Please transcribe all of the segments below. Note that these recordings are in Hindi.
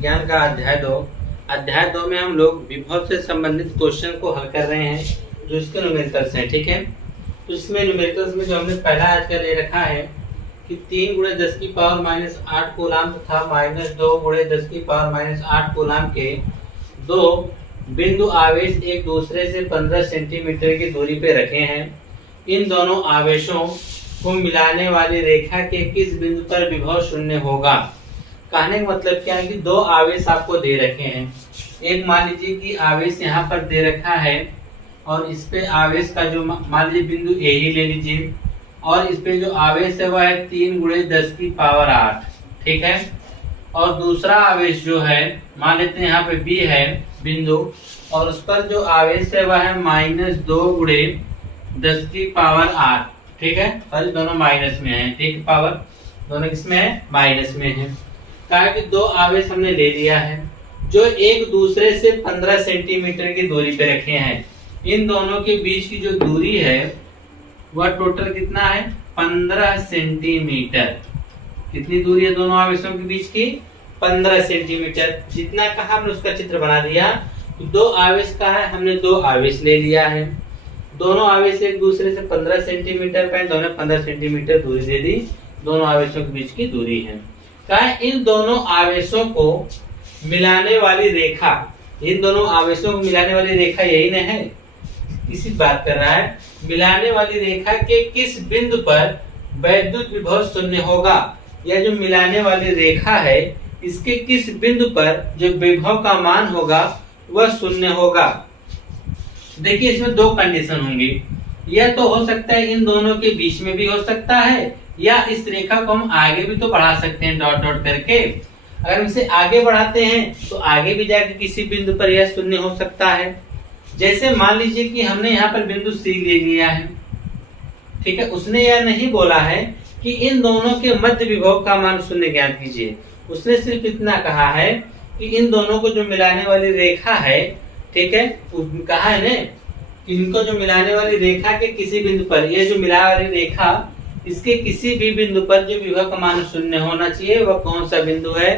विज्ञान का अध्याय 2 में हम लोग विभव से संबंधित क्वेश्चन को हल कर रहे हैं जो इसके न्यूमेरिकल्स हैं। ठीक है, तो इसमें न्यूमेरिकल्स में जो हमने पहला आज का ले रखा है कि 3 × 10⁻⁸ कूलाम तथा -2 × 10⁻⁸ कूलाम के दो बिंदु आवेश एक दूसरे से 15 सेंटीमीटर की दूरी पे रखे हैं। इन दोनों आवेशों को मिलाने वाली रेखा के किस बिंदु पर विभव शून्य होगा। कहने का मतलब क्या है कि दो आवेश आपको दे रखे हैं। एक मान लीजिए कि आवेश यहाँ पर दे रखा है और इस पे आवेश का जो मान लीजिए बिंदु ए ही ले लीजिए और इस पे जो आवेश है वह है 3 × 10⁸। ठीक है, और दूसरा आवेश जो है मान लेते हैं यहाँ पे बी है बिंदु और उस पर जो आवेश है वह है -2 × 10⁸। ठीक है, और दोनों माइनस में है। ठीक, पावर दोनों किसमें है, माइनस में है। कहा कि दो आवेश हमने ले लिया है जो एक दूसरे से 15 सेंटीमीटर की दूरी पे रखे हैं। इन दोनों के बीच की जो दूरी है वह टोटल कितना है, 15 सेंटीमीटर। कितनी दूरी है दोनों आवेशों के बीच की, 15 सेंटीमीटर। जितना कहा हमने उसका चित्र बना दिया। दो आवेश का है, हमने दो आवेश ले लिया है। दोनों आवेश एक दूसरे से 15 सेंटीमीटर पे, दोनों 15 सेंटीमीटर दूरी दे दी। दोनों आवेशों के बीच की दूरी है। कहा इन दोनों आवेशों को मिलाने वाली रेखा, इन दोनों आवेशों को मिलाने वाली रेखा यही न है, इसी बात कर रहा है। मिलाने वाली रेखा के किस बिंदु पर वैद्युत विभव शून्य होगा। यह जो मिलाने वाली रेखा है इसके किस बिंदु पर जो विभव का मान होगा वह शून्य होगा। देखिए इसमें दो कंडीशन होंगी। यह तो हो सकता है इन दोनों के बीच में भी हो सकता है या इस रेखा को हम आगे भी तो बढ़ा सकते हैं डॉट डॉट करके। अगर हम इसे आगे बढ़ाते हैं तो आगे भी जाके किसी बिंदु पर यह शून्य हो सकता है। जैसे मान लीजिए कि हमने यहाँ पर बिंदु सी ले लिया है। ठीक है, उसने यह नहीं बोला है कि इन दोनों के मध्य विभव का मान शून्य ज्ञात कीजिए। उसने सिर्फ इतना कहा है कि इन दोनों को जो मिलाने वाली रेखा है, ठीक है, कहा है ना कि इनको जो मिलाने वाली रेखा के किसी बिंदु पर, यह जो मिला वाली रेखा इसके किसी भी बिंदु पर जो विभव का मान शून्य होना चाहिए वह कौन सा बिंदु है,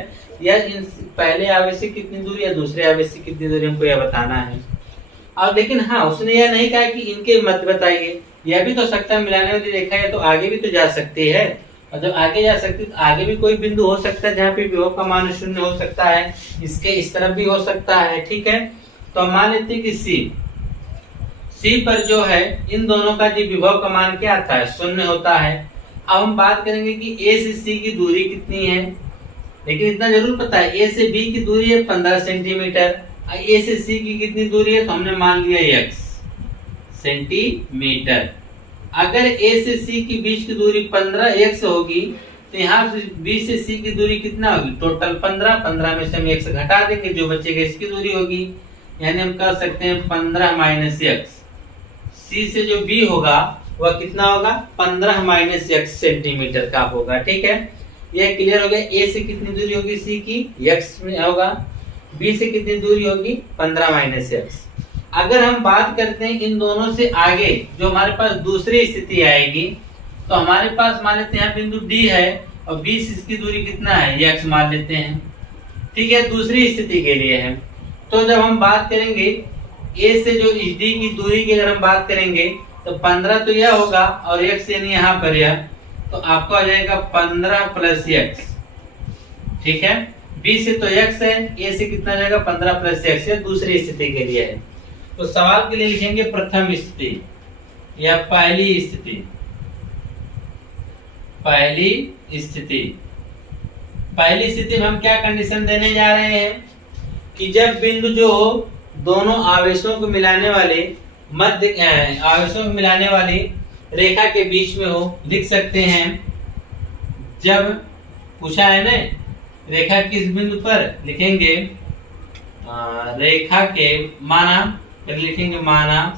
या इन पहले आवेश से कितनी दूरी या दूसरे आवेश से कितनी दूरी हमको यह बताना है। और लेकिन हाँ, उसने यह नहीं कहा कि इनके मत बताइए। यह भी तो सकता है मिलाने वाली रेखा है तो आगे भी तो जा सकती है, और जब आगे जा सकती है तो आगे भी कोई बिंदु हो सकता है जहाँ पे विभव का मान शून्य हो सकता है। इसके इस तरफ भी हो सकता है। ठीक है, तो मान लेते हैं कि सी पर जो है इन दोनों का जो विभव का मान क्या आता है, शून्य होता है। अब हम बात करेंगे कि ए से सी की दूरी कितनी है। लेकिन इतना जरूर पता है ए से बी की दूरी है 15 सेंटीमीटर। ए से सी की कितनी दूरी है तो हमने मान लिया x सेंटीमीटर। अगर ए से सी की बीच की दूरी 15x होगी तो यहाँ बी से सी की दूरी कितना होगी, टोटल 15 में से हम x घटा देंगे, जो बचेगा इसकी दूरी होगी। यानी हम कर सकते हैं 15 - x। सी से जो बी होगा वह कितना होगा, 15 - x सेंटीमीटर का होगा। ठीक है, यह क्लियर हो गया। ए से कितनी दूरी होगी सी की, x में होगा। बी से कितनी दूरी होगी, 15 - x। अगर हम बात करते हैं इन दोनों से आगे जो हमारे पास दूसरी स्थिति आएगी तो हमारे पास मान लेते हैं बिंदु डी है और बी से इसकी दूरी कितना है, ये x मान लेते हैं। ठीक है, दूसरी स्थिति के लिए है। तो जब हम बात करेंगे ए से जो डी की दूरी की अगर हम बात करेंगे तो 15 तो यह होगा और x यानी यहाँ पर यह, तो आपको आ जाएगा 15 + x। ठीक है, बी से तो x है, ए से कितना जाएगा 15 + x है, दूसरी स्थिति के लिए है। तो सवाल के लिए लिखेंगे प्रथम स्थिति या पहली स्थिति। पहली स्थिति में हम क्या कंडीशन देने जा रहे हैं कि जब बिंदु जो दोनों आवेशों को मिलाने वाले रेखा के बीच में हो, लिख सकते हैं। जब पूछा है ना रेखा किस बिंदु पर लिखेंगे, रेखा के माना, फिर लिखेंगे माना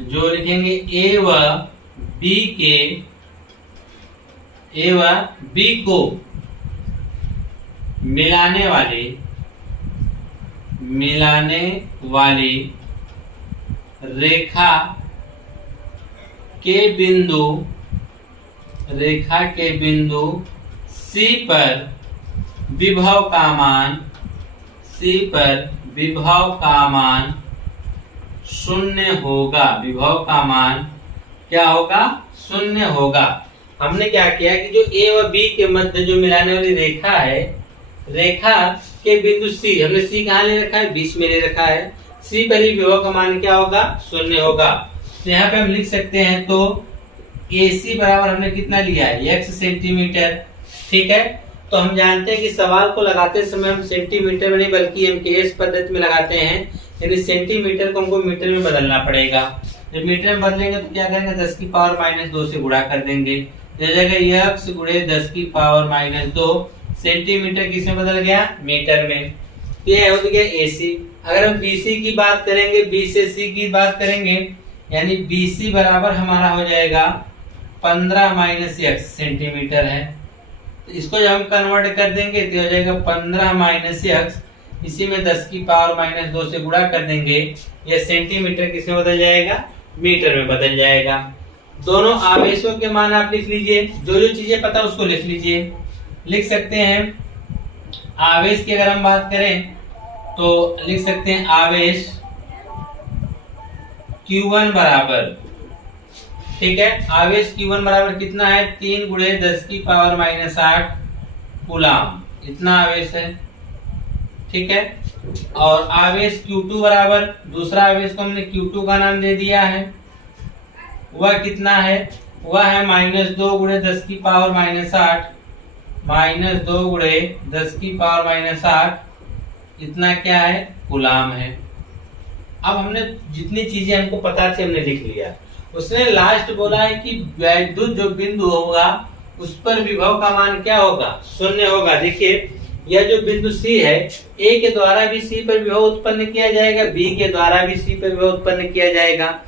जो लिखेंगे ए व बी को मिलाने वाली रेखा के बिंदु C पर विभव का मान, C पर विभव का मान शून्य होगा। विभव का मान क्या होगा? शून्य होगा। हमने क्या किया कि जो A और B के मध्य जो मिलाने वाली रेखा है, रेखा के बिंदु C, हमने C कहाँ ले रखा है? बीच में ले रखा है। C पर ही विभव का मान क्या होगा? शून्य होगा। तो यहाँ पे हम लिख सकते हैं, तो AC बराबर हमने कितना लिया है? x centimetre. ठीक है, तो हम जानते हैं कि सवाल को लगाते समय हम सेंटीमीटर में नहीं बल्कि MKS पद्धति में लगाते हैं, यानी सेंटीमीटर को हमको मीटर में बदलना पड़ेगा। जब मीटर में बदलेंगे तो क्या करेंगे? 10 की पावर माइनस 2 से गुणा कर देंगे। जगह x गुणे 10 की पावर माइनस 2, सेंटीमीटर किसमें बदल गया? मीटर में। ये हो गया AC। अगर हम BC की बात करेंगे, B से C की बात करेंगे, यानी BC बराबर हमारा हो जाएगा 15 माइनस x सेंटीमीटर है। तो इसको जब हम कन्वर्ट कर देंगे तो हो जाएगा 15 माइनस x, इसी में 10 की पावर माइनस 2 से गुणा कर देंगे। यह सेंटीमीटर किसमें बदल जाएगा? मीटर में बदल जाएगा। दोनों आवेशों के मान आप लिख लीजिए, जो जो चीजें पता उसको लिख लीजिए। लिख सकते हैं आवेश की अगर हम बात करें तो लिख सकते हैं आवेश Q1 बराबर, ठीक है, आवेश Q1 बराबर कितना है? 3 गुणे 10 की पावर माइनस 8 कूलाम, इतना आवेश है। ठीक है, और आवेश Q2 बराबर, दूसरा आवेश को हमने Q2 का नाम दे दिया है, वह कितना है? वह है माइनस 2 गुणे 10 की पावर माइनस 8, माइनस 2 गुणे 10 की पावर माइनस 8, इतना क्या है? कूलाम है। अब हमने जितनी चीजें हमको पता थी हमने लिख लिया। उसने लास्ट बोला है कि वैद्युत जो बिंदु होगा उस पर विभव का मान क्या होगा? शून्य होगा। देखिए यह जो बिंदु C है, A के द्वारा भी C पर विभव उत्पन्न किया जाएगा, B के द्वारा भी C पर विभव उत्पन्न किया जाएगा।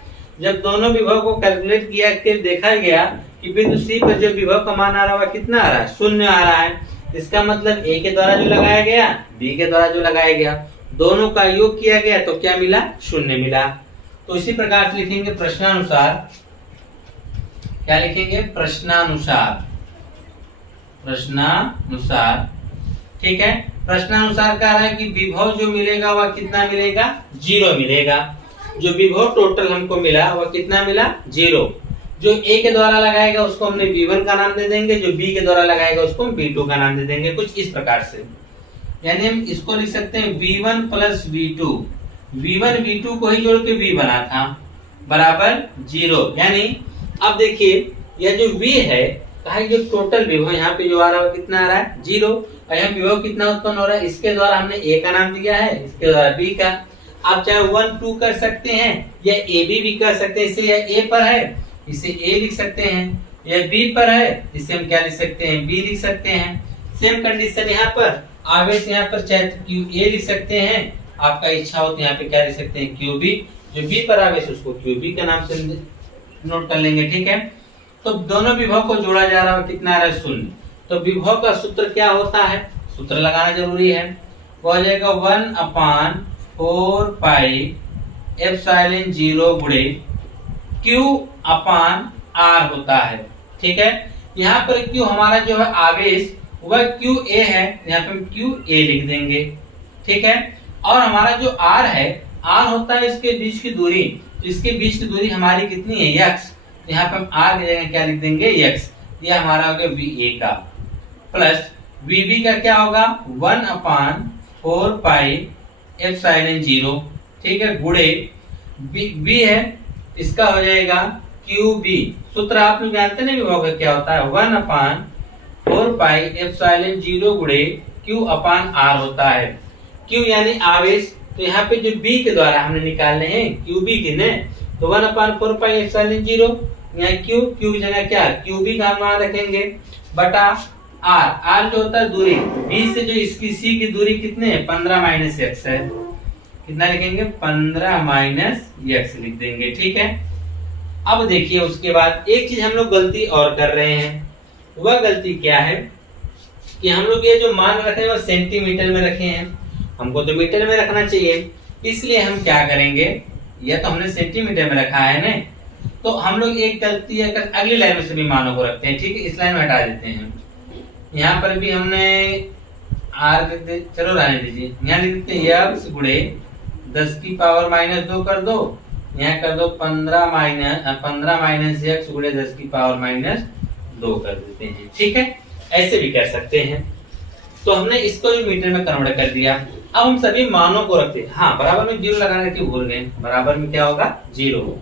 जब दोनों विभव को कैलकुलेट किया फिर देखा गया कि बिंदु C पर जो विभव का मान आ रहा है कितना आ रहा है? शून्य आ रहा है। इसका मतलब A के द्वारा जो लगाया गया, B के द्वारा जो लगाया गया, दोनों का योग किया गया तो क्या मिला? शून्य मिला। तो इसी प्रकार से लिखेंगे प्रश्नानुसार। क्या लिखेंगे? प्रश्नानुसार। प्रश्नानुसार, ठीक है। प्रश्नानुसार कह रहा है कि विभव जो मिलेगा वह कितना मिलेगा? 0 मिलेगा। जो विभव टोटल हमको मिला वह कितना मिला? 0। जो A के द्वारा लगाएगा उसको हमने V1 का नाम दे देंगे, जो B के द्वारा लगाएगा उसको हम V2 का नाम दे देंगे, कुछ इस प्रकार से। यानी हम इसको लिख सकते हैं V1 plus V2, V1 V2 को ही जोड़ के V बना था, बराबर 0। यानी अब देखिए यह जो V है, कहा जो टोटल विभव यहाँ पे जो आ रहा है कितना आ रहा है? 0। और यहाँ विभव कितना उत्पन्न हो रहा है? इसके द्वारा हमने A का नाम दिया है, इसके द्वारा B का। आप चाहे 1 2 कर सकते हैं या AB भी कर सकते हैं। इसे यह A पर है, इसे A लिख सकते हैं। यह B पर है, इसे हम क्या लिख सकते हैं? B लिख सकते हैं। सेम कंडीशन यहाँ पर, आवेश यहाँ पर चाहे QA लिख सकते हैं, आपका इच्छा हो तो यहाँ पे क्या लिख सकते हैं? QB। जो B पर आवेश उसको QB का नाम से नोट कर लेंगे, ठीक है। तो दोनों विभव को जोड़ा जा रहा है, कितना आ रहा है? 0। तो विभव का सूत्र क्या होता है? सूत्र लगाना जरूरी है। वो आ जाएगा 1/4 पाई एप्सिलॉन 0 गुणे Q/R होता है, ठीक है। यहाँ पर Q हमारा जो है आवेश वह QA है, यहाँ पे हम QA लिख देंगे, ठीक है। और हमारा जो R है, R होता है इसके बीच की दूरी, तो इसके बीच की दूरी हमारी कितनी है? x। तो यहाँ पे हम R की जगह क्या लिख देंगे? x। यह हमारा हो गया VA का, प्लस VB का क्या होगा? 1/4 पाई एप्सिलॉन 0, ठीक है, गुणे B है, इसका हो जाएगा QB। सूत्र आप लोग जानते हैं विभव का क्या होता है? 1/4 पाई एप्सिलॉन 0 गुणे Q/R होता है। Q यानी आवेश, तो यहाँ पे जो B के द्वारा हमने निकालने हैं QB के ने, तो 1/4 पाई एप्सिलॉन 0, यहाँ Q की जगह क्या? QB का मान रखेंगे बटा R। R जो होता है दूरी, B से जो इसकी C की दूरी कितने है? 15 माइनस x है। कितना लिखेंगे? 15 माइनस x लिख देंगे, ठीक है। अब देखिए उसके बाद एक चीज हम लोग गलती और कर रहे हैं। वह गलती क्या है कि हम लोग ये जो मान रखे हैं वो सेंटीमीटर में रखे हैं, हमको तो मीटर में रखना चाहिए। इसलिए हम क्या करेंगे, यह तो हमने सेंटीमीटर में रखा है ना, तो हम लोग एक गलती अगली लाइन में सभी मानों को रखते हैं, ठीक है। इस लाइन में हटा देते हैं। यहाँ पर भी हमने आर लिख दे, चलो रहने दीजिए। यहाँ लिख देते यक्स गुणे 10 की पावर माइनस 2 कर दो, यहाँ कर दो 15 माइनस यक्स गुणे 10 की पावर माइनस 2 कर देते हैं। ठीक है, ऐसे भी कर सकते हैं। तो हमने इसको भी मीटर में कन्वर्ट कर दिया। अब हम सभी मानों को रखते हैं। हाँ, बराबर में जीरो लगाने की भूल गए, बराबर में क्या होगा, जीरो।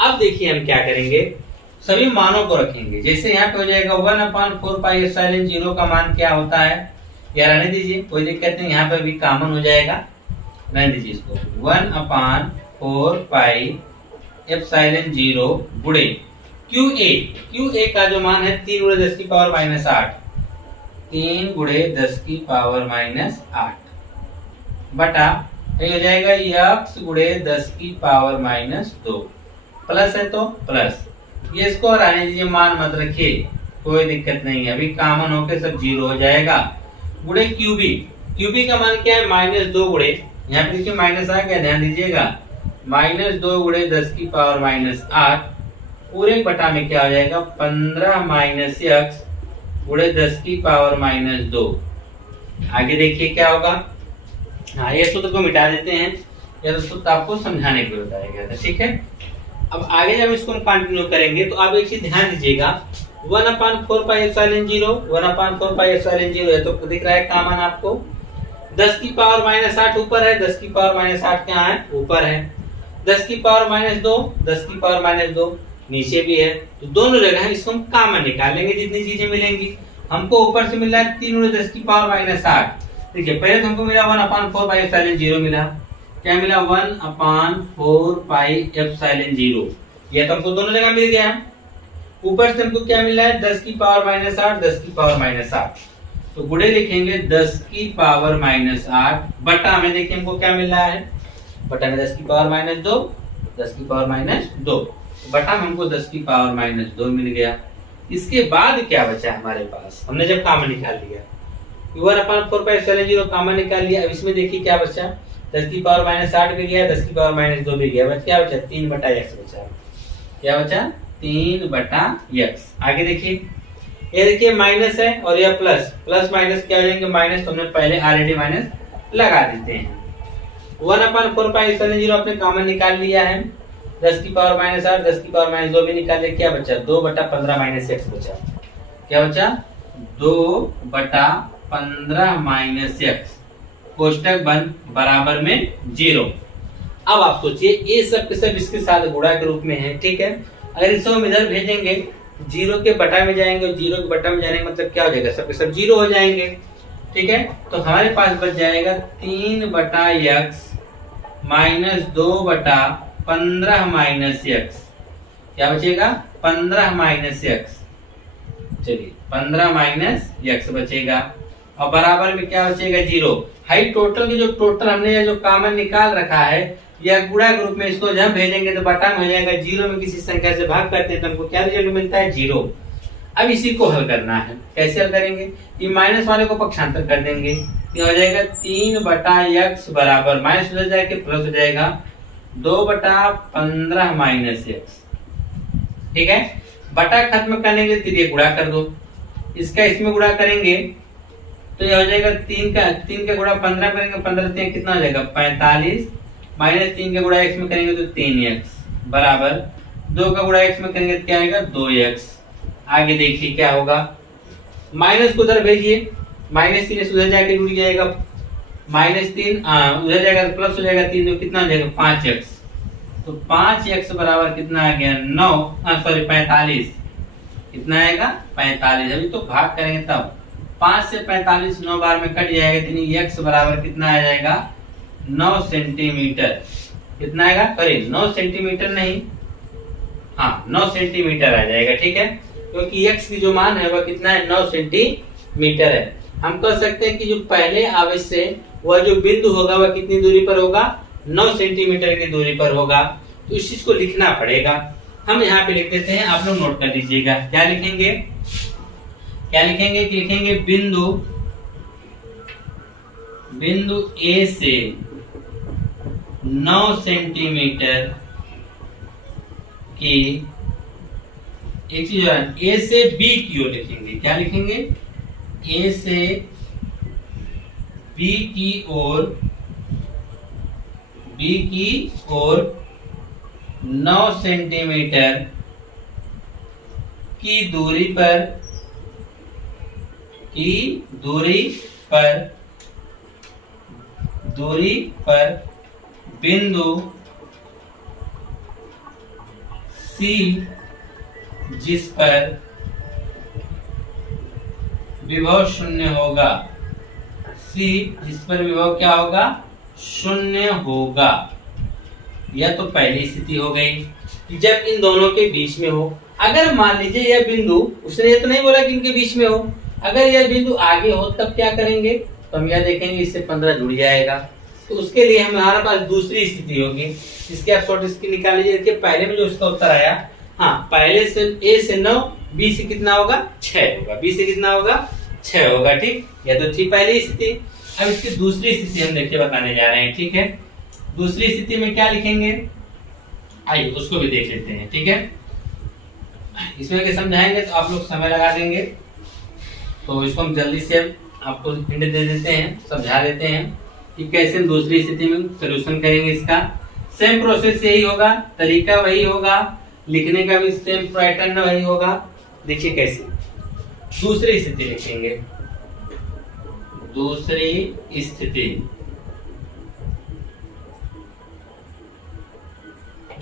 अब देखिए हम क्या करेंगे, सभी मानों को रखेंगे। जैसे यहाँ पे हो जाएगा 1/4πε0 का मान क्या होता है, या रहने दीजिए, कोई दिक्कत नहीं, यहाँ पे भी कॉमन हो जाएगा, रहने दीजिए इसको। 1/4πε0 गुणे QA का जो मान है 3 गुणे 10 की पावर माइनस 8, 3 गुणे 10 की पावर माइनस 8 बटा ये हो जाएगा यक्स गुणे 10 की पावर माइनस 2, प्लस है तो प्लस, ये इसको हटाने दीजिए, मान मत रखिए, कोई दिक्कत नहीं है, अभी कॉमन होके सब जीरो हो जाएगा। गुणे क्यूबी का मान क्या है, -2 गुणे, यहाँ पे देखिए माइनस आ गया, ध्यान दीजिएगा, -2 गुणे 10 की पावर माइनस 8 पूरे बटा में क्या हो जाएगा 15 माइनस यक्स गुणे 10 की पावर माइनस 2। आगे देखिए क्या होगा। हाँ, ये सूत्र को मिटा देते हैं, यह सूत्र आपको समझाने के लिए बताया गया था। ठीक है, अब आगे जब इसको हम कंटिन्यू करेंगे तो आप एक चीज ध्यान दीजिएगा, 1/4πε0 है तो दिख रहा है कॉमन आपको, 10 की पावर माइनस 8 ऊपर है, 10 की पावर माइनस 8 कहाँ है, ऊपर है, 10 की पावर माइनस 2, 10 की पावर माइनस 2 नीचे भी है, तो दोनों जगह इसको हम कॉमन निकालेंगे। जितनी चीजें मिलेंगी, हमको ऊपर से मिला है 3 गुणे 10 की पावर माइनस 8। देखिए पहले तो हमको मिला 1/4πε0 मिला, क्या मिला 1/4πε0, ये तो हमको दोनों जगह मिल गया। ऊपर से हमको क्या मिला है 10 की पावर माइनस 8, 10 की पावर माइनस 8, तो गुणे लिखेंगे 10 की पावर माइनस 8 बटा में देखिए हमको क्या मिल रहा है, बटा में 10 की पावर माइनस 2, 10 की पावर माइनस 2 बटा में हमको 10 की पावर माइनस 2 मिल गया। इसके बाद क्या बचा हमारे पास, हमने जब कॉमन निकाल लिया 1/4πε0 कॉमन निकाल लिया। अब इसमें देखिए क्या बचा, 10 की पावर माइनस 8 भी गया, 10 की पावर माइनस 2 भी गया, बच क्या बचा 3 बटा x बचा, क्या बचा 3 बटा x। आगे देखिए, ये देखिए माइनस है और यह प्लस, प्लस माइनस क्या हो जाएंगे, माइनस, तो हमने पहले ऑलरेडी माइनस लगा देते हैं। 1/4πε0 आपने कॉमन निकाल लिया है, 10 की पावर माइनस 8, 10 की पावर माइनस 2 भी निकाल लिया, क्या बचा 2 बटा 15 माइनस x बचा, क्या बचा 2 बटा 15 माइनस x, कोष्टक बंद, बराबर में 0। अब आप सोचिए ये सब के सब इसके साथ गुणा के रूप में है। ठीक है, अगर इसको हम इधर भेजेंगे, 0 के बटा में जाएंगे और 0 के बटा में जाने का मतलब क्या हो जाएगा, सब के सब 0 हो जाएंगे। ठीक है, तो हमारे पास बच जाएगा 3 बटा x माइनस 2 बटा 15 माइनस x, क्या बचेगा 15 माइनस x, चलिए 15 माइनस x बचेगा, और बराबर में क्या बचेगा 0। हाई टोटल की जो टोटल हमने जो कॉमन निकाल रखा है या गुणा ग्रुप में, इसको जब भेजेंगे तो बटा में हो जाएगा 0 में किसी संख्या से भाग करते हैं तो हमको क्या रिजल्ट मिलता है 0। अब इसी को हल करना है, कैसे हल करेंगे, ये माइनस वाले को पक्षांतर कर देंगे, ये हो जाएगा 3 बटा x बराबर माइनस हो जाएगा प्लस हो जाएगा 2 बटा 15 माइनस x। ठीक है, बटा खत्म करने के लिए गुणा कर दो, इसका इसमें गुणा करेंगे तो ये हो जाएगा 3 का गुणा 15 करेंगे, 15 3 कितना हो जाएगा 45 माइनस 3 का गुणा x में करेंगे तो 3x बराबर 2 का गुणा x में करेंगे तो क्या आएगा 2x। आगे देखिए क्या होगा, माइनस को उधर भेजिए, -3 उधर जाके जुड़ जाएगा, -3 उधर जाएगा तो प्लस हो जाएगा 3, तो कितना हो जाएगा 5x, तो 5x बराबर कितना आ गया 45, कितना आएगा 45। अभी तो भाग करेंगे तब 5 से 45 9 बार में कट जाएगा, यानी x बराबर कितना आ जाएगा 9 सेंटीमीटर, कितना आएगा करीब 9 सेंटीमीटर नहीं, हाँ 9 सेंटीमीटर आ जाएगा। ठीक है, क्योंकि x की जो मान है वह कितना है 9 सेंटीमीटर है। हम कह सकते हैं कि जो पहले आवेश से वह जो बिंदु होगा वह कितनी दूरी पर होगा 9 सेंटीमीटर की दूरी पर होगा, तो इस चीज को लिखना पड़ेगा। हम यहाँ पे लिख देते हैं, आप लोग नोट कर लीजिएगा, क्या लिखेंगे कि लिखेंगे बिंदु A से 9 सेंटीमीटर की एक चीज A से B की ओर लिखेंगे, क्या लिखेंगे ए से बी की ओर 9 सेंटीमीटर की दूरी पर बिंदु C जिस पर विभव शून्य होगा, C जिस पर विभव क्या होगा, शून्य होगा। यह तो पहली स्थिति हो गई कि जब इन दोनों के बीच में हो। अगर मान लीजिए यह बिंदु, उसने ये तो नहीं बोला कि इनके बीच में हो, अगर यह बिंदु आगे हो तब क्या करेंगे, तो हम यह देखेंगे इससे 15 जुड़ जाएगा। तो उसके लिए हमारे पास दूसरी स्थिति होगी, इसके आप शॉर्ट इसकी निकाल लीजिए। देखिए पहले में जो उसका उत्तर आया, हाँ पहले से A से 9, B से कितना होगा, 6 होगा। B से कितना होगा, 6 होगा। ठीक, यह तो थी पहली स्थिति। अब इसकी दूसरी स्थिति हम देखिए बताने जा रहे हैं। ठीक है, दूसरी स्थिति में क्या लिखेंगे, आइए उसको भी देख लेते हैं। ठीक है, इसमें क्या समझाएंगे तो आप लोग समय लगा देंगे, तो इसको हम जल्दी से आपको हिंट दे देते हैं, समझा देते हैं कि कैसे दूसरी स्थिति में सोल्यूशन करेंगे। इसका सेम प्रोसेस यही होगा, तरीका वही होगा, लिखने का भी सेम पैटर्न वही होगा। देखिए कैसे दूसरी स्थिति लिखेंगे।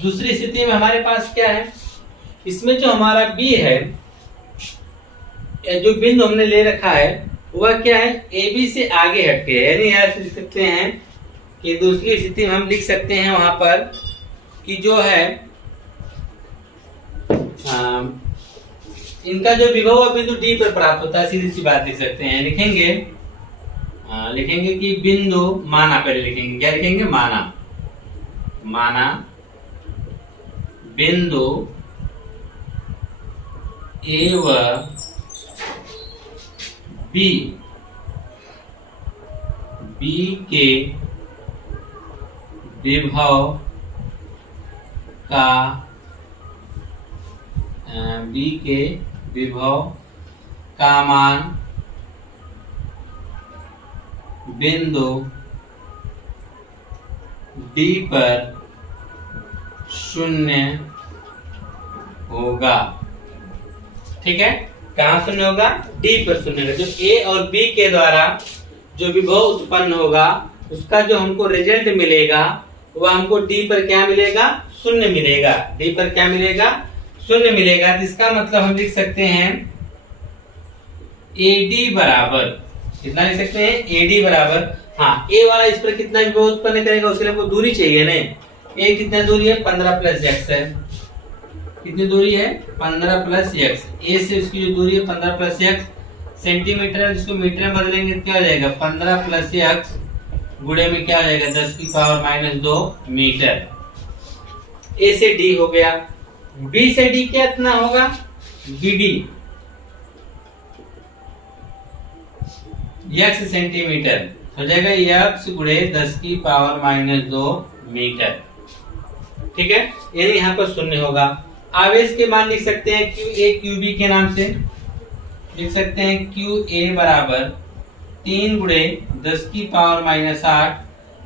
दूसरी स्थिति में हमारे पास क्या है, इसमें जो हमारा B है, जो बिंदु हमने ले रखा है वह क्या है, AB से आगे हटके है। यानी यहाँ से लिख सकते हैं कि दूसरी स्थिति में हम लिख सकते हैं वहां पर कि जो है इनका जो विभव बिंदु D पर प्राप्त होता है, सीधी सी बात लिख सकते हैं। लिखेंगे कि बिंदु माना, पहले लिखेंगे क्या लिखेंगे, माना बिंदु A व B के विभव का मान बिंदु D पर शून्य होगा। ठीक है, कहाँ शून्य होगा, D पर शून्य होगा। जो A और B के द्वारा जो विभव उत्पन्न होगा उसका जो हमको रिजल्ट मिलेगा वह हमको D पर क्या मिलेगा, शून्य मिलेगा। D पर क्या मिलेगा, शून्य मिलेगा। तो इसका मतलब हम लिख सकते हैं AD बराबर, कितना लिख सकते हैं, AD बराबर, हाँ A वाला इस पर कितना विभव उत्पन्न करेगा, उसके लिए हमको दूरी चाहिए ना। A कितना दूरी है, 15 प्लस x है। कितनी दूरी है, 15 प्लस x। A से इसकी जो दूरी है 15 प्लस x सेंटीमीटर है, जिसको मीटर में बदलेंगे तो क्या हो जाएगा, 15 प्लस x गुणे में क्या हो जाएगा, 10 की पावर माइनस 2 मीटर। A से D हो गया। B से D कितना होगा, BD x सेंटीमीटर हो जाएगा, x गुणे 10 की पावर माइनस 2 मीटर। ठीक है, यानी यहाँ पर शून्य होगा। आवेश के मान लिख सकते हैं QA QB के नाम से लिख सकते हैं। QA बराबर 3 गुणे 10 की पावर माइनस 8,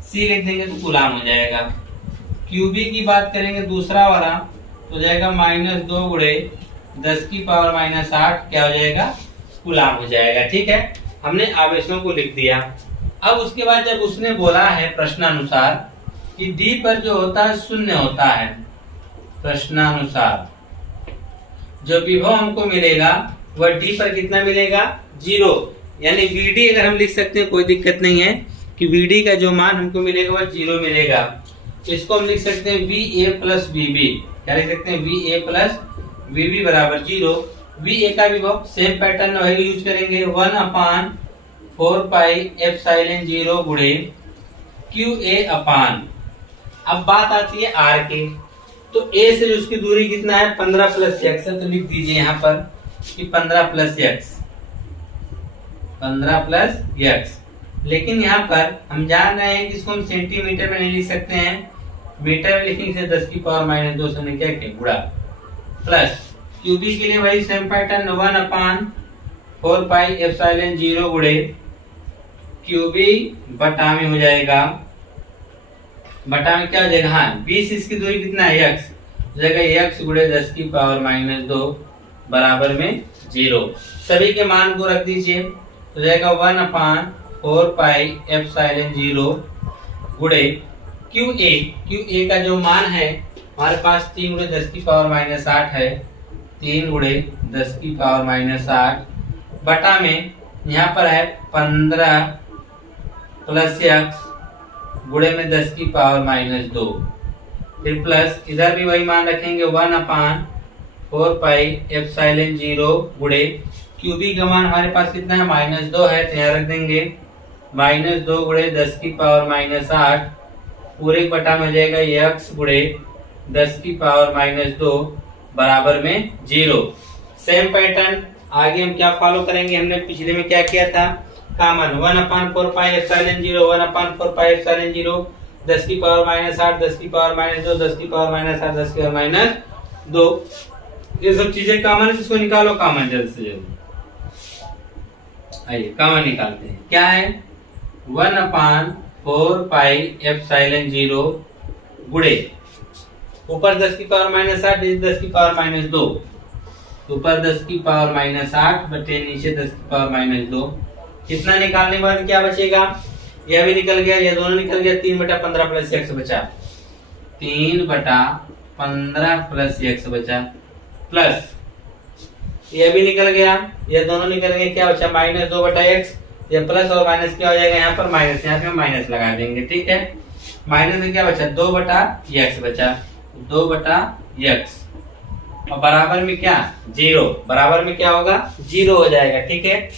C लिख देंगे तो कूलाम हो जाएगा। QB की बात करेंगे दूसरा वाला तो जाएगा -2 गुणे 10 की पावर माइनस 8, क्या हो जाएगा, कूलाम हो जाएगा। ठीक है, हमने आवेशों को लिख दिया। अब उसके बाद जब उसने बोला है प्रश्नानुसार कि D पर जो होता है शून्य होता है, प्रश्नानुसार जो विभव हमको मिलेगा वह D पर कितना मिलेगा, 0। यानी VD अगर हम लिख सकते हैं कोई दिक्कत नहीं है कि VD का जो मान हमको मिलेगा वह 0 मिलेगा। इसको हम लिख सकते हैं VA प्लस VB, क्या लिख सकते हैं, VA प्लस VB बराबर 0। VA का विभव सेम पैटर्न वही यूज करेंगे, 1/4 पाई एप्सिलॉन 0 गुणे QA अपान। अब बात आती है R के, तो A से उसकी दूरी कितना है, 15 प्लस x है, तो लिख दीजिए यहाँ पर कि 15 प्लस x। लेकिन यहाँ पर हम जान रहे हैं कि इसको हम सेंटीमीटर में नहीं लिख सकते हैं, मीटर में लिखेंगे 10 की पावर माइनस 2 से क्या के गुणा, प्लस QB के लिए वही सेम पैटर्न 1/4 4 पाई एप्सिलॉन 0 गुणे क्यूबी बटा में हो जाएगा, बटा में क्या हो जाएगा, हाँ 20 इसकी दूरी कितना है x, हो जाएगा x गुणे 10 की पावर -2 बराबर में 0। सभी के मान को रख दीजिए, हो जाएगा 1/4 पाई एप्सिलॉन 0 गुणे QA का जो मान है हमारे पास 3 गुणे 10 की पावर -8 है, 3 गुणे 10 की पावर -8 बटा में यहाँ पर है 15 प्लस x गुणे में 10 की पावर -2, फिर प्लस इधर भी वही मान रखेंगे 1/4 पाई एप्सिलॉन 0 गुणे क्यूबी का मान हमारे पास कितना है -2 है, तो यहाँ रख देंगे -2 गुणे 10 की पावर -8 पूरे बटा में हो जाएगा x गुणे 10 की पावर -2 बराबर में 0। सेम पैटर्न आगे हम क्या फॉलो करेंगे, हमने पिछले में क्या किया था, common 1/4 pi epsilon 0 1/4 pi epsilon 0 10 की पावर -8 10 की पावर -2 10 की पावर -8 10 की पावर -2, ये सब चीजें कॉमन है, इसको निकालो कॉमन जल्द से जल्द। आइए कॉमन निकालते हैं, क्या है 1/4 पाई एप्सिलॉन 0 गुणे ऊपर 10 की पावर -8 10 की पावर -2, ऊपर 10 की पावर -8 बटे नीचे 10 की पावर -2, कितना निकालने के बाद क्या बचेगा, यह भी निकल गया, यह दोनों निकल गया, 3/15 प्लस x बचा, 3/15 प्लस x बचा, प्लस यह भी निकल गया, यह दोनों निकल गए, क्या बचा -2/x, यह प्लस और माइनस क्या हो जाएगा, यहाँ पर माइनस, यहाँ पे हम माइनस लगा देंगे, ठीक है। माइनस में क्या बचा 2/x बचा, 2/x और बराबर में क्या 0, बराबर में क्या होगा 0 हो जाएगा, ठीक है।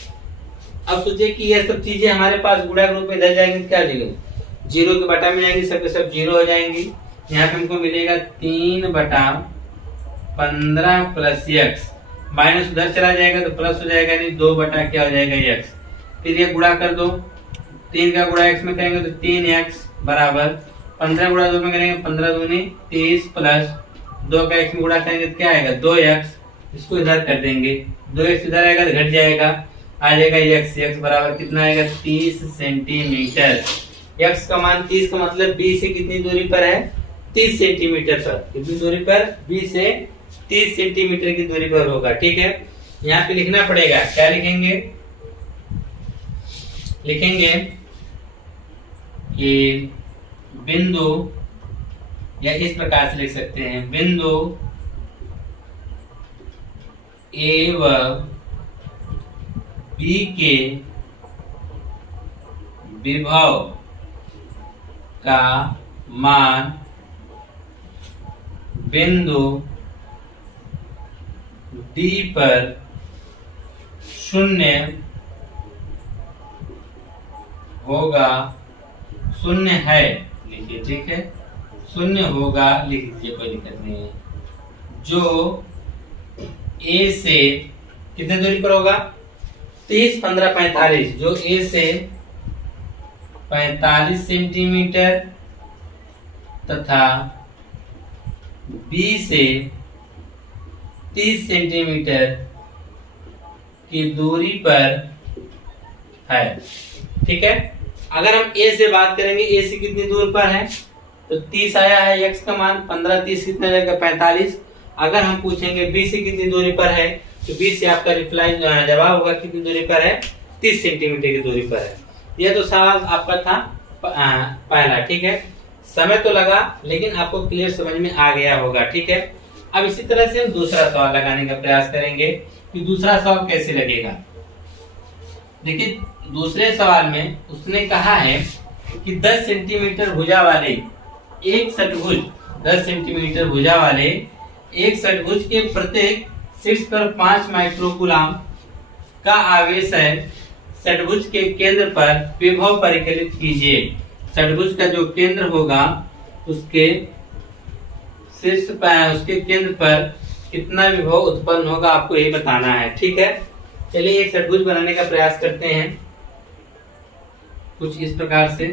अब सोचिए कि ये सब चीजें हमारे पास गुणा के रूप में इधर जाएंगी, क्या हो जाएगा 0 के बटा में जाएंगी, सब के सब 0 हो जाएंगी, यहाँ पे हमको मिलेगा 3/15 प्लस x, माइनस उधर चला जाएगा तो प्लस हो जाएगा, नहीं 2 बटा क्या हो जाएगा x, फिर ये गुणा कर दो, 3 का गुणा x में करेंगे तो 3x बराबर 15 गुणा 2 में करेंगे 15 दूनी 30 प्लस 2 का x में गुणा करेंगे तो क्या आएगा 2x, इसको इधर कर देंगे, 2x इधर आएगा तो घट जाएगा, आ जाएगा x बराबर कितना आएगा 30 सेंटीमीटर। x का मान 30 का मतलब b से कितनी दूरी पर है 30 सेंटीमीटर पर, कितनी दूरी पर b से 30 सेंटीमीटर की दूरी पर होगा, ठीक है। यहाँ पे लिखना पड़ेगा, क्या लिखेंगे, लिखेंगे कि बिंदु, या इस प्रकार से लिख सकते हैं, बिंदु ए व बी के विभव का मान बिंदु डी पर 0 होगा, 0 है लिखिए, ठीक है, 0 होगा लिख दीजिए, कोई दिक्कत नहीं है, जो ए से कितने दूरी पर होगा 30 15 45, जो ए से 45 सेंटीमीटर तथा बी से 30 सेंटीमीटर की दूरी पर है, ठीक है। अगर हम ए से बात करेंगे, ए से कितनी दूर पर है तो 30 आया है, x का मान 15 30 कितना जाएगा 45। अगर हम पूछेंगे बी से कितनी दूरी पर है तो बी से आपका रिप्लाई जवाब होगा कितनी दूरी पर है 30 सेंटीमीटर की दूरी पर है। यह तो सवाल आपका था पहला, ठीक है। समय तो लगा लेकिन आपको क्लियर समझ में आ गया होगा, ठीक है। अब इसी तरह से हम दूसरा सवाल लगाने का प्रयास करेंगे कि दूसरा सवाल कैसे लगेगा। देखिए दूसरे सवाल में उसने कहा है कि 10 सेंटीमीटर भुजा वाले एक षटभुज, 10 सेंटीमीटर भुजा वाले एक षटभुज के प्रत्येक शीर्ष पर 5 माइक्रोकूलम का आवेश है, षटभुज के केंद्र पर विभव परिकलित कीजिए। षटभुज का जो केंद्र होगा उसके शीर्ष पर, उसके केंद्र पर कितना विभव उत्पन्न होगा आपको यही बताना है, ठीक है। चलिए एक षटभुज बनाने का प्रयास करते हैं कुछ इस प्रकार से।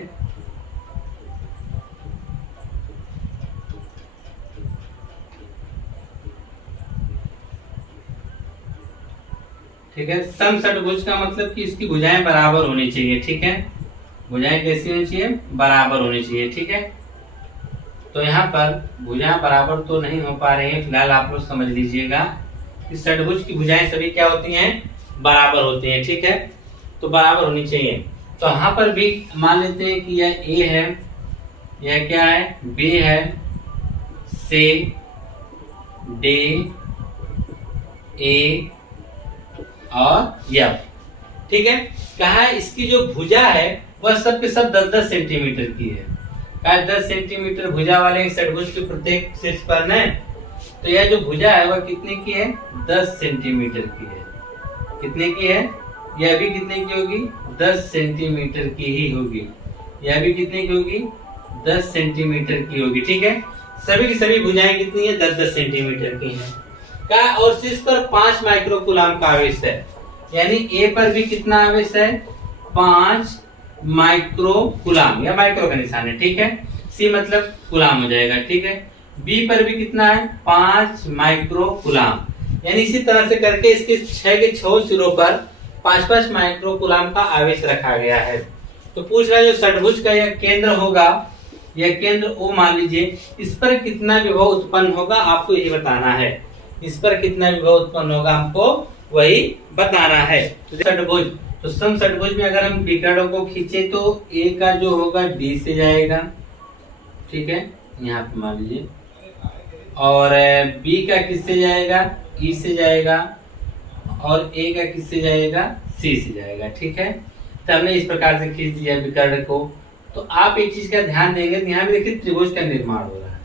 ठीक है। सम षटभुज का मतलब कि इसकी भुजाएं बराबर होनी चाहिए, ठीक है। भुजाएं कैसी होनी चाहिए? बराबर होनी चाहिए, ठीक है। तो यहाँ पर भुजाएं बराबर तो नहीं हो पा रही है, फिलहाल आप लोग समझ लीजिएगा कि षटभुज की भुजाएं सभी क्या होती हैं? बराबर होती हैं, ठीक है। तो बराबर होनी चाहिए। तो यहाँ पर भी मान लेते हैं कि यह ए है, यह क्या है? बी है, सी, डी, ए और एफ, ठीक है। कहा है इसकी जो भुजा है वह सब के सब 10-10 सेंटीमीटर की है। कहा 10 सेंटीमीटर भुजा वाले षटभुज के प्रत्येक शीर्ष पर न, तो यह जो भुजा है वह कितने की है? 10 सेंटीमीटर की है। कितने की है? यह भी कितने की होगी? 10 सेंटीमीटर की ही होगी। यह भी कितने की होगी? 10 सेंटीमीटर की होगी, ठीक है। सभी की सभी भुजाएं कितनी है? 10-10 सेंटीमीटर की हैं। कहा और शीर्ष पर 5 माइक्रोकूलाम का आवेश है, यानी ए पर भी कितना आवेश है? 5 माइक्रोकूलाम, या माइक्रो का निशान है, ठीक है। सी मतलब कूलाम हो जाएगा, ठीक है। बी पर भी कितना है? 5 माइक्रोकूलाम, यानी इसी तरह से करके इसके 6 के 6 सिरों पर 5-5 माइक्रोकूलाम का आवेश रखा गया है। तो पूछ रहा है जो षटभुज का यह केंद्र होगा, यह केंद्र ओ मान लीजिए, इस पर कितना विभव उत्पन्न होगा आपको यही बताना है। इस पर कितना विभव उत्पन्न होगा हमको वही बताना है। तो षटभुज, तो सम षटभुज में अगर हम विकर्णों को खींचे तो ए का जो होगा डी से जाएगा, ठीक है, यहाँ पे मान लीजिए, और बी का किससे जाएगा? ई से जाएगा, और ए का किससे जाएगा? सी से जाएगा, ठीक है। तो हमने इस प्रकार से खींच दिया विकर्ण को। तो आप एक चीज का ध्यान देंगे, यहाँ भी देखिए त्रिभुज का निर्माण हो रहा है,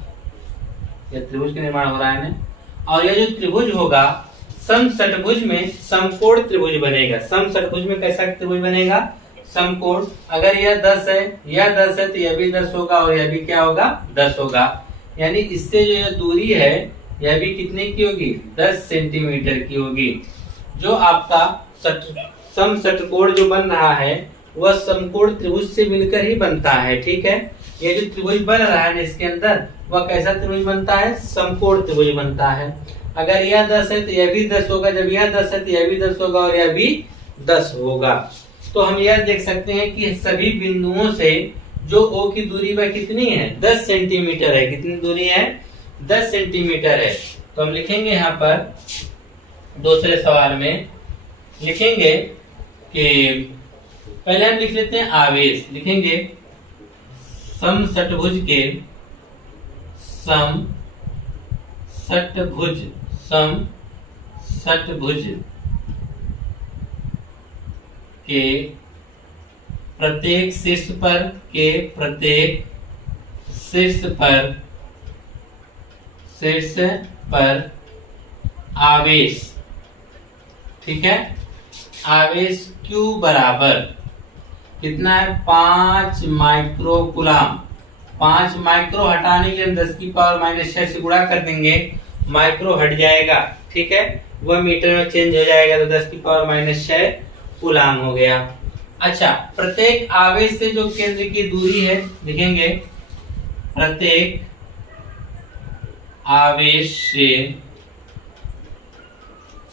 यह त्रिभुज का निर्माण हो रहा है ना। और यह जो त्रिभुज होगा सम षटभुज में समकोण त्रिभुज बनेगा। सम षटभुज में कैसा त्रिभुज बनेगा? समकोण। अगर यह 10 है, यह 10 है, तो यह भी 10 होगा और यह भी क्या होगा? 10 होगा। यानी इससे जो यह दूरी है यह भी कितने की होगी? 10 सेंटीमीटर की होगी। जो आपका सम षटकोण जो बन रहा है वह समकोण त्रिभुज से मिलकर ही बनता है, ठीक है। ये जो त्रिभुज बन रहा है इसके अंदर वह कैसा त्रिभुज बनता है? समकोण त्रिभुज बनता है। अगर यह 10 है तो यह भी 10 होगा, जब यह 10 है तो यह भी 10 होगा और यह भी 10 होगा। तो हम यह देख सकते हैं कि सभी बिंदुओं से जो O की दूरी वह कितनी है? 10 सेंटीमीटर है। कितनी दूरी है? 10 सेंटीमीटर है। तो हम लिखेंगे यहाँ पर दूसरे सवाल में लिखेंगे कि पहले हम लिख लेते हैं आवेश, लिखेंगे सम षटभुज के प्रत्येक शीर्ष पर आवेश, ठीक है। आवेश Q बराबर कितना है? 5 माइक्रोकूलाम। 5 माइक्रो हटाने के लिए हम 10 की पावर -6 से गुणा कर देंगे, माइक्रो हट जाएगा, ठीक है, वह मीटर में चेंज हो जाएगा, तो 10 की पावर -6 कूलाम हो गया। अच्छा, प्रत्येक आवेश से जो केंद्र की दूरी है लिखेंगे, प्रत्येक आवेश से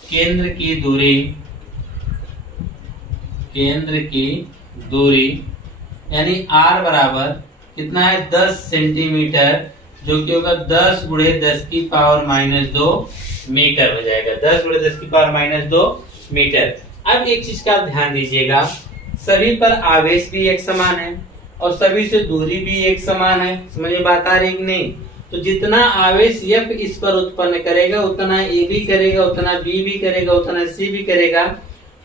केंद्र की दूरी यानी R बराबर कितना है? 10 सेंटीमीटर, जो कि होगा 10 गुणे 10 की पावर -2 मीटर हो जाएगा। 10 गुणे 10 की पावर -2 मीटर। अब एक चीज का ध्यान दीजिएगा, सभी पर आवेश भी एक समान है और सभी से दूरी भी एक समान है। समझ में बात आ रही कि नहीं? तो जितना आवेश F इस पर उत्पन्न करेगा उतना A भी करेगा, उतना B भी करेगा, उतना C भी करेगा,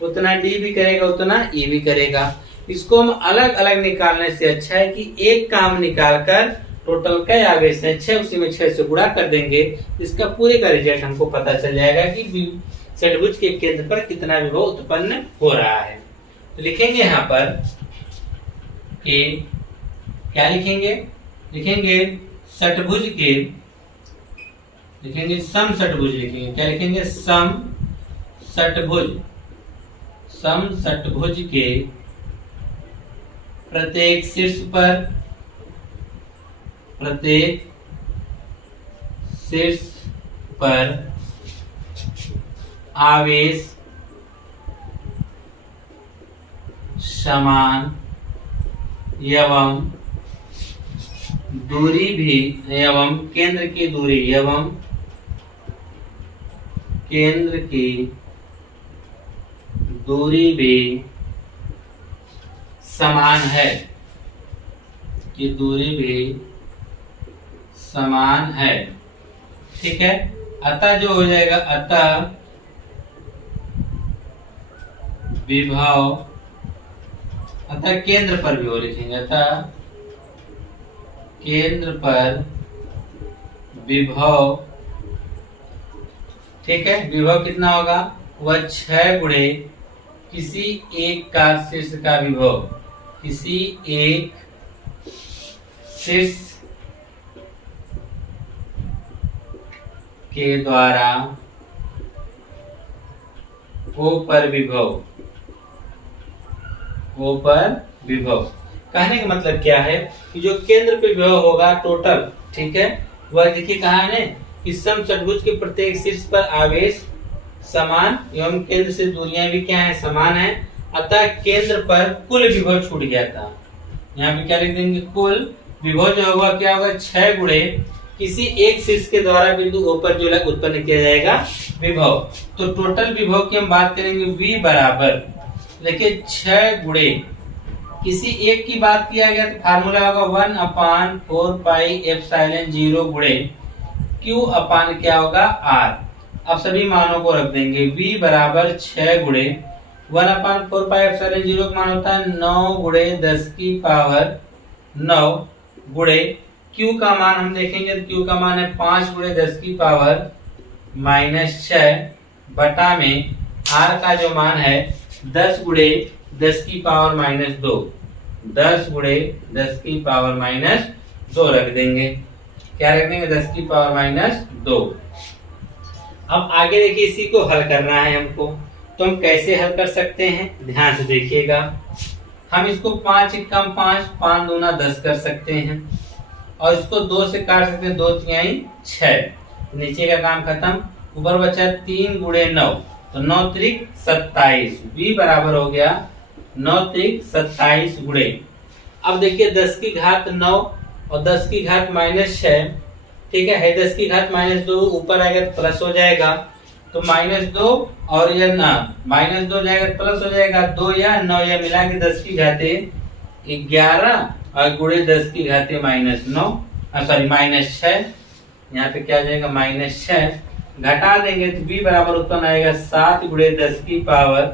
उतना D भी करेगा, उतना E भी करेगा। इसको हम अलग अलग निकालने से अच्छा है कि एक काम निकालकर टोटल क्या आवेश है 6, उसी में 6 से गुणा कर देंगे, इसका पूरे का रिजल्ट हमको पता चल जाएगा कि षटभुज के केंद्र पर कितना विभव उत्पन्न हो रहा है। तो लिखेंगे यहाँ पर कि क्या लिखेंगे? लिखेंगे षटभुज के, लिखेंगे सम षटभुज, लिखेंगे क्या लिखेंगे? सम षटभुज के प्रत्येक शीर्ष पर आवेश समान एवं दूरी भी एवं केंद्र की दूरी एवं केंद्र की दूरी भी समान है, कि दूरी भी समान है। ठीक है, अतः जो हो जाएगा, अतः विभव, अतः केंद्र पर विभव लिखेंगे, अतः केंद्र पर विभव। ठीक है, विभव कितना होगा, वह 6 गुणे किसी एक का शीर्ष का विभव, किसी एक शीर्ष के द्वारा ओ पर विभव, ओ पर विभव। कहने का मतलब क्या है कि जो केंद्र पे विभव होगा टोटल, ठीक है, वह देखिए कहा है ना कि समचतुर्भुज के प्रत्येक शीर्ष पर आवेश समान एवं केंद्र से दूरियां भी क्या है, समान है। अतः केंद्र पर कुल विभव छूट गया था। यहाँ पे क्या लिख देंगे, कुल विभव जो होगा क्या होगा, 6 गुणे किसी एक शीर्ष के द्वारा बिंदु O पर जो उत्पन्न किया जाएगा विभव। तो टोटल विभव की हम बात करेंगे, V बराबर, देखिए 6 गुणे किसी एक की बात किया गया तो फार्मूला होगा 1/4 पाई एप्सिलॉन 0 गुणे Q अपान क्या होगा, R। अब सभी मानों को रख देंगे, V बराबर 6 गुणे 1/4 पाई एप्सिलॉन 0 का मान होता है 9 गुणे 10 की पावर 9 गुणे Q का मान हम देखेंगे तो Q का मान है 5 गुणे 10 की पावर -6 बटा में R का जो मान है 10 गुणे 10 की पावर -2, 10 गुणे 10 की पावर -2 रख देंगे। क्या रख देंगे, 10 की पावर -2। अब आगे देखिए, इसी को हल करना है हमको, तो हम कैसे हल कर सकते हैं, ध्यान से देखिएगा। हम इसको 5 एकम 5, 5 दूना 10 कर सकते हैं और इसको 2 से काट सकते हैं, 2 तिहाई 6, नीचे का काम खत्म। ऊपर बचा 3 गुणे 9, तो 9 त्रिक 27, V बराबर हो गया 9 त्रिक 27 गुणे। अब देखिए 10 की घात 9 और 10 की घात -6, ठीक है 10 की घात -2 ऊपर आएगा तो प्लस हो जाएगा, तो -2 और यह ना -2 जाएगा तो प्लस हो जाएगा, 2 या 9 या मिला के 10 की घाते 11 और गुणे 10 की घाते -9 सॉरी -6, यहाँ पे क्या जाएगा -6, घटा देंगे तो B बराबर उत्पन्न आएगा 7 गुणे 10 की पावर,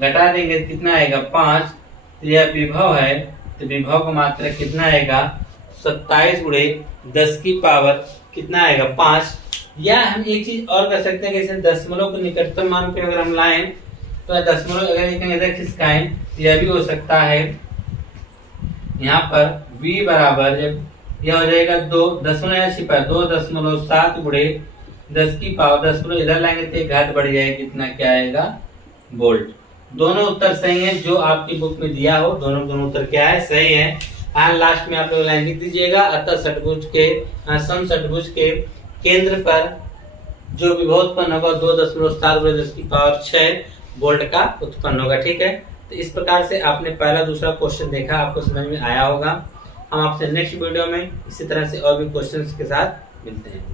घटा देंगे तो कितना आएगा 5, तो यह विभव है, तो विभव का मात्रा कितना आएगा 27 गुणे 10 की पावर कितना आएगा 5। या हम एक चीज और कर सकते हैं, जैसे दशमलव को निकटतम मान पे अगर हम लाएं तो दशमलव अगर इधर खिसकाएं तो यह भी हो सकता है। यहाँ पर V बराबर जब यह हो जाएगा 2 दशमलव छिपा 2.7 गुणे 10 की पावर, दशमलव इधर लाएंगे तो एक घात बढ़ जाएगी, कितना क्या आएगा वोल्ट। दोनों उत्तर सही हैं, जो आपकी बुक में दिया हो दोनों उत्तर क्या है, सही है। लास्ट में आप लोग लाइन लिख दीजिएगा, अतः षटभुज के समषटभुज के केंद्र पर जो विभव उत्पन्न होगा 2.7 गुणे 10 की पावर 6 वोल्ट का उत्पन्न होगा। ठीक है, तो इस प्रकार से आपने पहला दूसरा क्वेश्चन देखा, आपको समझ में आया होगा। हम आपसे नेक्स्ट वीडियो में इसी तरह से और भी क्वेश्चंस के साथ मिलते हैं।